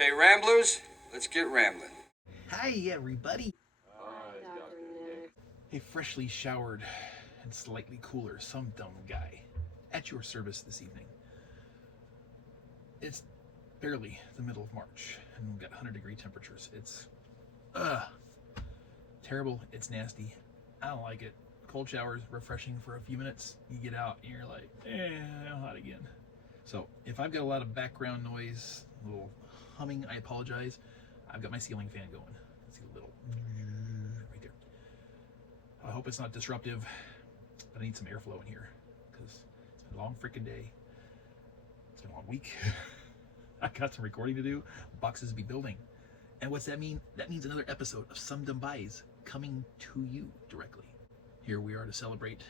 Okay, Ramblers, let's get rambling. Hi, everybody. A freshly showered and slightly cooler some dumb guy at your service this evening. It's barely the middle of March and we've got 100-degree temperatures. It's terrible. It's nasty. I don't like it. Cold showers, refreshing for a few minutes. You get out and you're like, I'm hot again. So if I've got a lot of background noise, a little humming, I apologize. I've got my ceiling fan going. See a little right there. I hope it's not disruptive, but I need some airflow in here because it's been a long freaking day. It's been a long week. I got some recording to do, boxes to be building. And what's that mean? That means another episode of SumDumBuys coming to you directly. Here we are to celebrate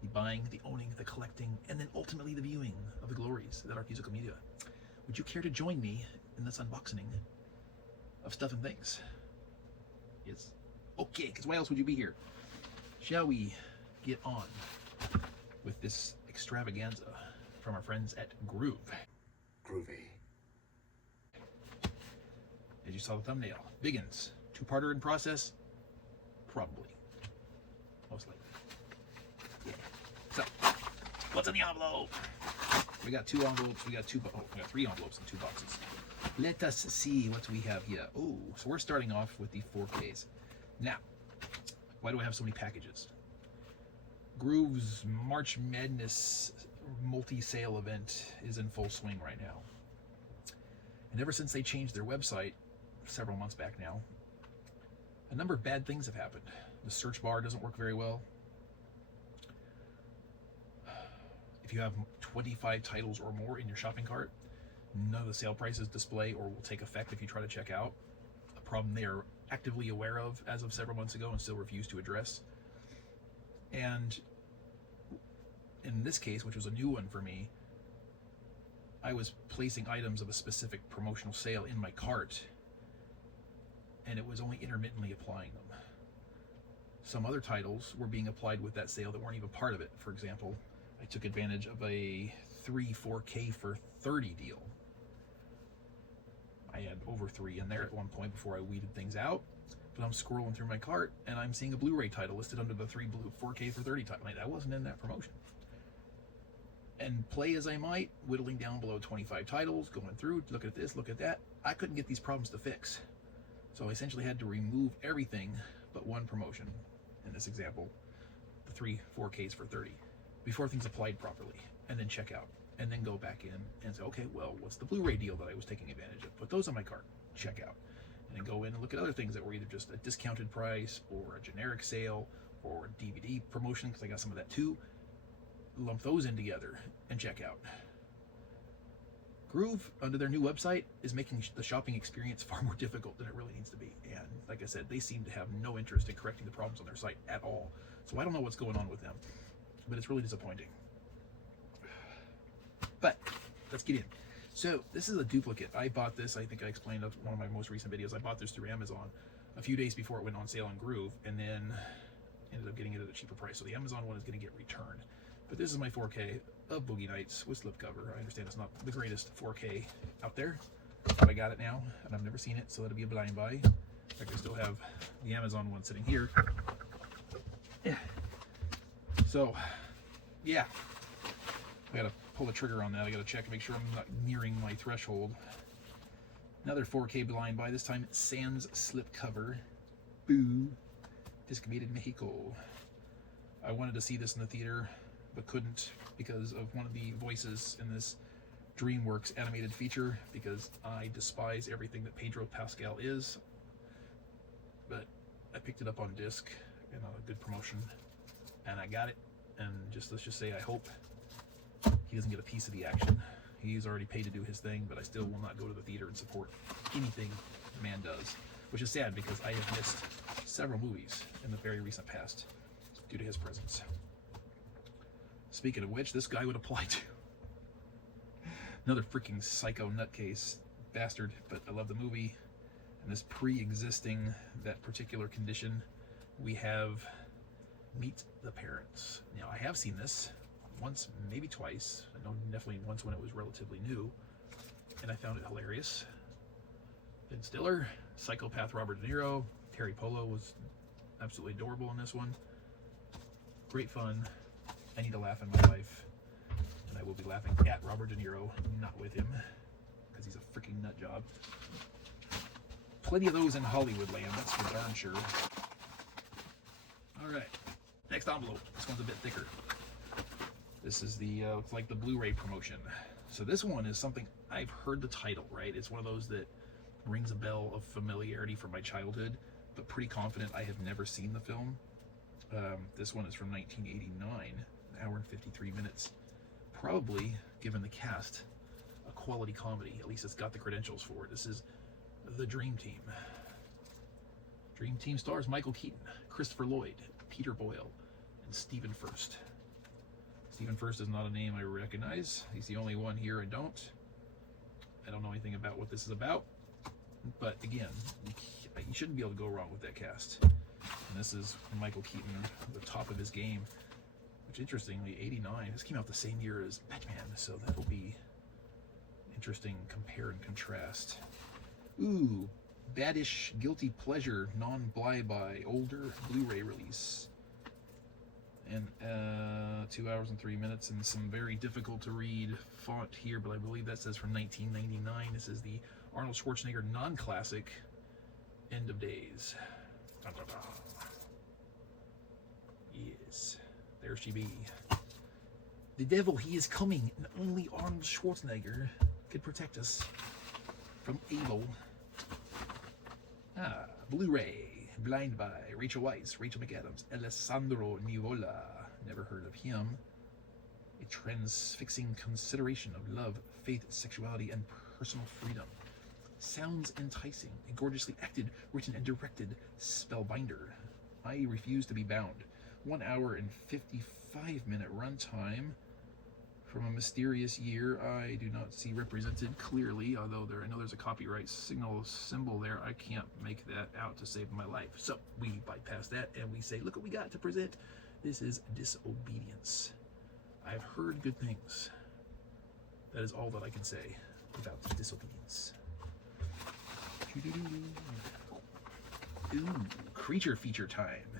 the buying, the owning, the collecting, and then ultimately the viewing of the glories that are physical media. Would you care to join me in this unboxing of stuff and things? Yes. Okay, because why else would you be here? Shall we get on with this extravaganza from our friends at GRUVy. As you saw the thumbnail, Biggins, two-parter in process? Probably. Most likely. Yeah. So, what's in the envelope? We got two envelopes, we got three envelopes and two boxes. Let us see what we have here. Oh, so we're starting off with the 4Ks. Now, why do I have so many packages? GRUV's March Madness multi-sale event is in full swing right now. And ever since they changed their website several months back now, a number of bad things have happened. The search bar doesn't work very well. If you have 25 titles or more in your shopping cart, none of the sale prices display or will take effect if you try to check out. A problem they are actively aware of as of several months ago and still refuse to address. And in this case, which was a new one for me, I was placing items of a specific promotional sale in my cart and it was only intermittently applying them. Some other titles were being applied with that sale that weren't even part of it. For example, I took advantage of a 4K for 30 deal. I had over 3 in there at one point before I weeded things out, but I'm scrolling through my cart and I'm seeing a Blu-ray title listed under the 4K for 30 title. That wasn't in that promotion. And play as I might, whittling down below 25 titles, going through, look at this, look at that, I couldn't get these problems to fix. So I essentially had to remove everything but one promotion, in this example, the 4Ks for 30, before things applied properly, and then check out, and then go back in and say, okay, well, what's the Blu-ray deal that I was taking advantage of? Put those on my cart, check out, and then go in and look at other things that were either just a discounted price or a generic sale or a DVD promotion, because I got some of that too. Lump those in together and check out. GRUV, under their new website, is making the shopping experience far more difficult than it really needs to be. And like I said, they seem to have no interest in correcting the problems on their site at all. So I don't know what's going on with them, but it's really disappointing. But let's get in. So this is a duplicate. I bought this, I think I explained in one of my most recent videos, I bought this through Amazon a few days before it went on sale on GRUV, and then ended up getting it at a cheaper price. So the Amazon one is going to get returned. But this is my 4K of Boogie Nights with slipcover. I understand it's not the greatest 4K out there, but I got it now, and I've never seen it, so that'll be a blind buy. In fact, I still have the Amazon one sitting here. Yeah. So, yeah. I gotta pull the trigger on that. I gotta check and make sure I'm not nearing my threshold. Another 4K blind buy, this time sans slipcover. Boo. Discomated Mexico. I wanted to see this in the theater, but couldn't because of one of the voices in this DreamWorks animated feature, because I despise everything that Pedro Pascal is. But I picked it up on disc in a good promotion, and I got it, and let's just say I hope he doesn't get a piece of the action. He's already paid to do his thing, but I still will not go to the theater and support anything the man does, which is sad because I have missed several movies in the very recent past due to his presence. Speaking of which, this guy would apply to. Another freaking psycho nutcase bastard, but I love the movie. And this pre-existing that particular condition, we have Meet the Parents. Now, I have seen this once, maybe twice. I know definitely once when it was relatively new, and I found it hilarious. Ben Stiller, psychopath Robert De Niro. Terry Polo was absolutely adorable in this one. Great fun. I need to laugh in my life. And I will be laughing at Robert De Niro, not with him, because he's a freaking nut job. Plenty of those in Hollywood land, that's for darn sure. Alright, next envelope. This one's a bit thicker. This is the, looks like the Blu-ray promotion. So this one is something, I've heard the title, right? It's one of those that rings a bell of familiarity from my childhood, but pretty confident I have never seen the film. This one is from 1989, an hour and 53 minutes. Probably, given the cast, a quality comedy. At least it's got the credentials for it. This is The Dream Team. Dream Team stars Michael Keaton, Christopher Lloyd, Peter Boyle, and Stephen Furst. Stephen Furst is not a name I recognize. He's the only one here I don't. I don't know anything about what this is about. But again, you shouldn't be able to go wrong with that cast. And this is Michael Keaton, the top of his game. Which, interestingly, 89. This came out the same year as Batman, so that'll be interesting compare and contrast. Ooh, Baddish Guilty Pleasure non-flyby older Blu-ray release. And 2 hours and 3 minutes, and some very difficult to read font here, but I believe that says from 1999. This is the Arnold Schwarzenegger non-classic End of Days. Dun, dun, dun. Yes, there she be. The devil, he is coming, and only Arnold Schwarzenegger can protect us from evil. Blu-ray. Blind by Rachel Weisz, Rachel McAdams, Alessandro Nivola. Never heard of him. A transfixing consideration of love, faith, sexuality, and personal freedom. Sounds enticing. A gorgeously acted, written, and directed spellbinder. I refuse to be bound. 1 hour and 55-minute runtime. From a mysterious year I do not see represented clearly, although I know there's a copyright symbol there. I can't make that out to save my life. So we bypass that and we say, look what we got to present. This is Disobedience. I've heard good things. That is all that I can say about Disobedience. Ooh, creature feature time.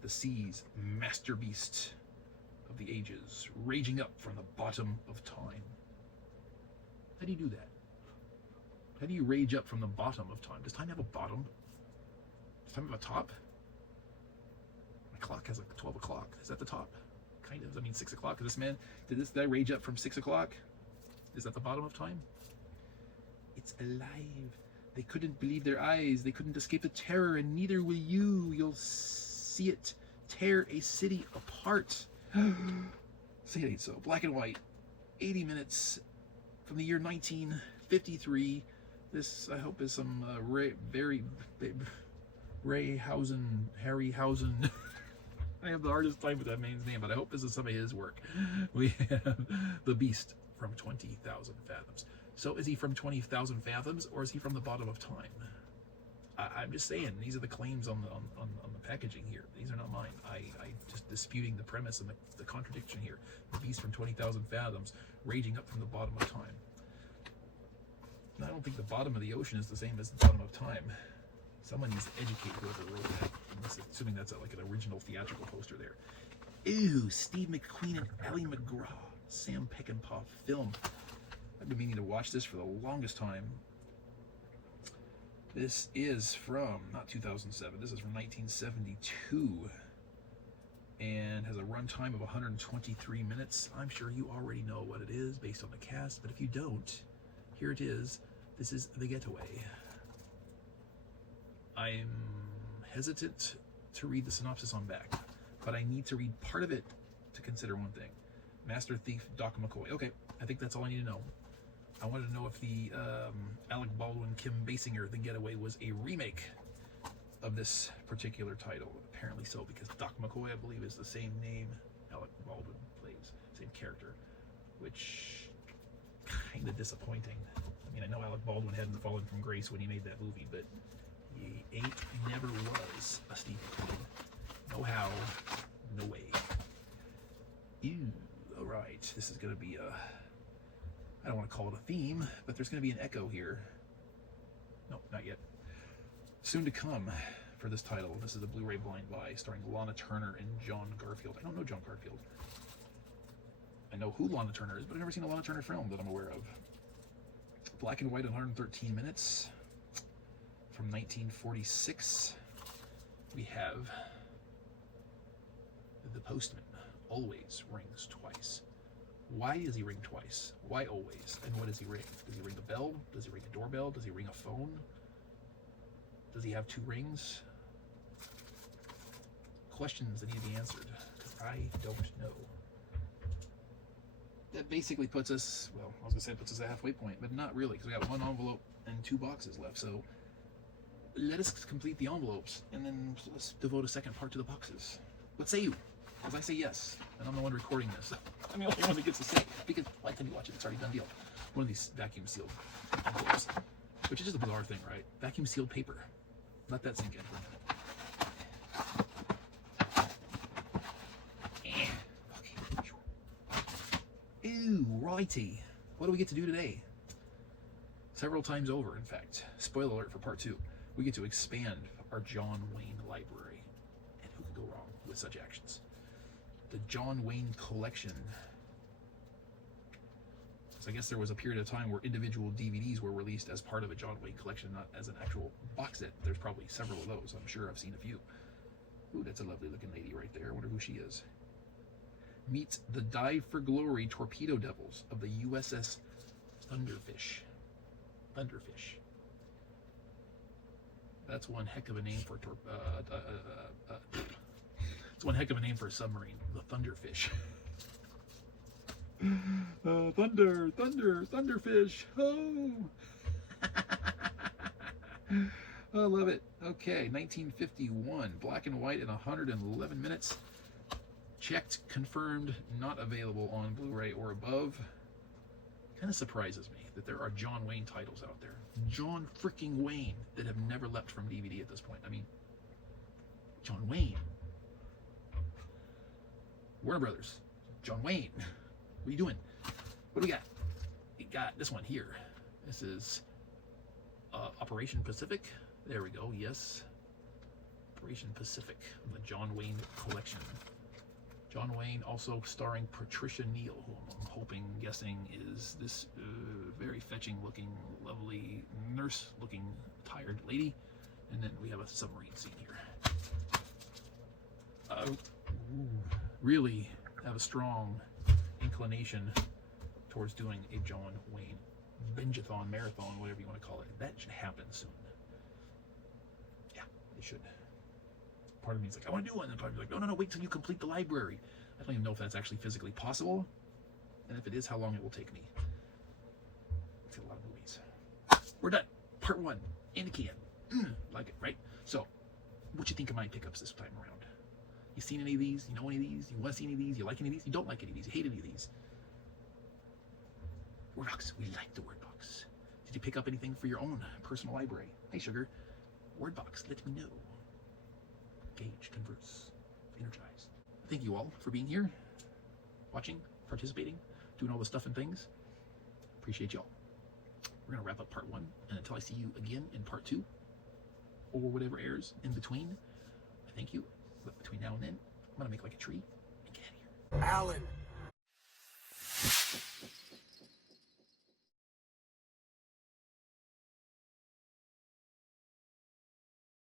The sea's master beast of the ages, raging up from the bottom of time. How do you do that? How do you rage up from the bottom of time? Does time have a bottom? Does time have a top? My clock has like 12 o'clock. Is that the top? Kind of. I mean, 6 o'clock. Did this guy rage up from 6 o'clock? Is that the bottom of time? It's alive. They couldn't believe their eyes. They couldn't escape the terror, and neither will you. You'll see it tear a city apart. Say it ain't so. Black and white. 80 minutes from the year 1953. This, I hope, is some Harryhausen. I have the hardest time with that man's name, but I hope this is some of his work. We have The Beast from 20,000 Fathoms. So is he from 20,000 Fathoms, or is he from the bottom of time? I'm just saying, these are the claims on the packaging here. These are not mine. I just disputing the premise and the contradiction here. The Beast from 20,000 Fathoms, raging up from the bottom of time. And I don't think the bottom of the ocean is the same as the bottom of time. Someone needs to educate whoever wrote that. Assuming that's like an original theatrical poster there. Ew, Steve McQueen and Ali McGraw. Sam Peckinpah film. I've been meaning to watch this for the longest time. This is from, not 2007, this is from 1972. And has a runtime of 123 minutes. I'm sure you already know what it is based on the cast, but if you don't, here it is. This is The Getaway. I'm hesitant to read the synopsis on back, but I need to read part of it to consider one thing. Master Thief Doc McCoy. Okay, I think that's all I need to know. I wanted to know if the Alec Baldwin, Kim Basinger, The Getaway was a remake of this particular title. Apparently so, because Doc McCoy, I believe, is the same name Alec Baldwin plays, same character, which kind of disappointing. I mean, I know Alec Baldwin hadn't fallen from grace when he made that movie, but he never was a Steve McQueen. No how, no way. Ew, alright, this is going to be a, I don't want to call it a theme, but there's going to be an echo here. not yet. Soon to come for this title. This is a Blu-ray blind buy starring Lana Turner and John Garfield. I don't know John Garfield. I know who Lana Turner is, but I've never seen a Lana Turner film that I'm aware of. Black and white, 113 minutes. From 1946, we have The Postman always rings twice. Why does he ring twice? Why always? And what does he ring? Does he ring a bell? Does he ring a doorbell? Does he ring a phone? Does he have two rings? Questions that need to be answered, because I don't know. That basically puts us, well, I was going to say it puts us at a halfway point, but not really, because we got one envelope and 2 boxes left. So let us complete the envelopes, and then let's devote a second part to the boxes. What say you? Because I say yes, and I'm the one recording this. I'm the only one that gets to say it, because by the time you watch it, it's already done deal. One of these vacuum sealed envelopes, which is just a bizarre thing, right? Vacuum sealed paper. Let that sink in for a minute. Ew, righty. What do we get to do today? Several times over, in fact. Spoiler alert for part 2. We get to expand our John Wayne library. And who could go wrong with such actions? The John Wayne collection. So I guess there was a period of time where individual DVDs were released as part of a John Wayne collection, not as an actual box set. There's probably several of those. I'm sure I've seen a few. Ooh, that's a lovely looking lady right there. I wonder who she is. Meets the Dive for Glory Torpedo Devils of the USS Thunderfish. Thunderfish. That's one heck of a name for it's one heck of a name for a submarine. The Thunderfish. Thunderfish. Oh. I love it. Okay, 1951, black and white in 111 minutes. Checked, confirmed, not available on Blu-ray or above. Kind of surprises me that there are John Wayne titles out there. John freaking Wayne that have never left from DVD at this point. I mean, John Wayne. Warner Brothers. John Wayne. What are you doing? What do we got? We got this one here. This is Operation Pacific. There we go. Yes. Operation Pacific. The John Wayne collection. John Wayne, also starring Patricia Neal, who I'm hoping, guessing, is this very fetching-looking, lovely, nurse-looking, tired lady. And then we have a submarine scene here. Really have a strong inclination towards doing a John Wayne binge-a-thon, marathon, whatever you want to call it. That should happen soon. Yeah, it should. Part of me is like, I want to do one, and part of me is like, no, wait till you complete the library. I don't even know if that's actually physically possible, and if it is, how long it will take me. It's a lot of movies. We're done. Part 1 in the can. Like it, right? So, what you think of my pickups this time around? You seen any of these? You know any of these? You want to see any of these? You like any of these? You don't like any of these? You hate any of these? Word box. We like the word box. Did you pick up anything for your own personal library? Hey, sugar. Word box. Let me know. Engage, converse, energize. Thank you all for being here, watching, participating, doing all the stuff and things. Appreciate y'all. We're going to wrap up part 1, and until I see you again in part 2, or whatever airs in between, I thank you. But between now and then, I'm going to make like a tree and get out of here. Alan!